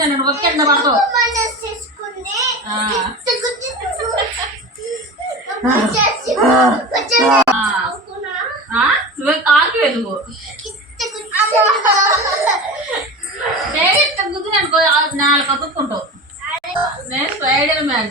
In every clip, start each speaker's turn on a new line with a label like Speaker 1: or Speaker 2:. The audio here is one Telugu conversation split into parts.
Speaker 1: తిన్నాడు ఒక కింద పడతావు? నువ్వే కాకి
Speaker 2: వెతుకు
Speaker 1: నేను ఇట్లా నాలుగు కప్పుకుంటావు నేను స్పైడర్ మ్యాన్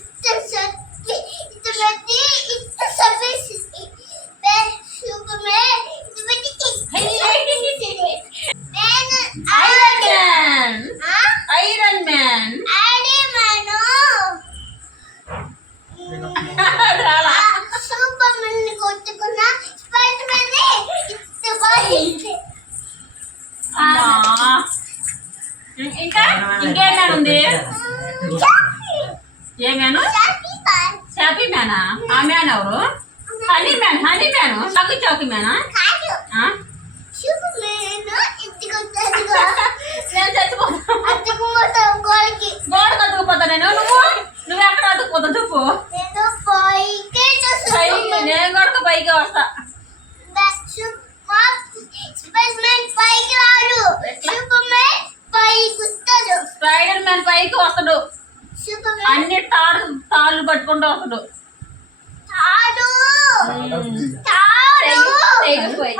Speaker 1: ఇంకా? ఇంకేమైనా ఉంది? ఏ మ్యాను షాపీ మ్యానా ఆ మ్యాన్ ఎవరు? హనీ మ్యాన్ హనీ మ్యాను చౌకి చౌకి మ్యానా నేను చచ్చిపోతాను. నువ్వు? నువ్వు ఎక్కడ అతుకుపోతా చెప్పు.
Speaker 2: నేను గోడకు
Speaker 1: పైకి వస్తా.
Speaker 2: స్పైస్ మ్యాన్ పైకి వస్తాడు.
Speaker 1: అన్ని తాడు తాళ్ళు పట్టుకుంటూ వస్తాడు. తెగిపోయి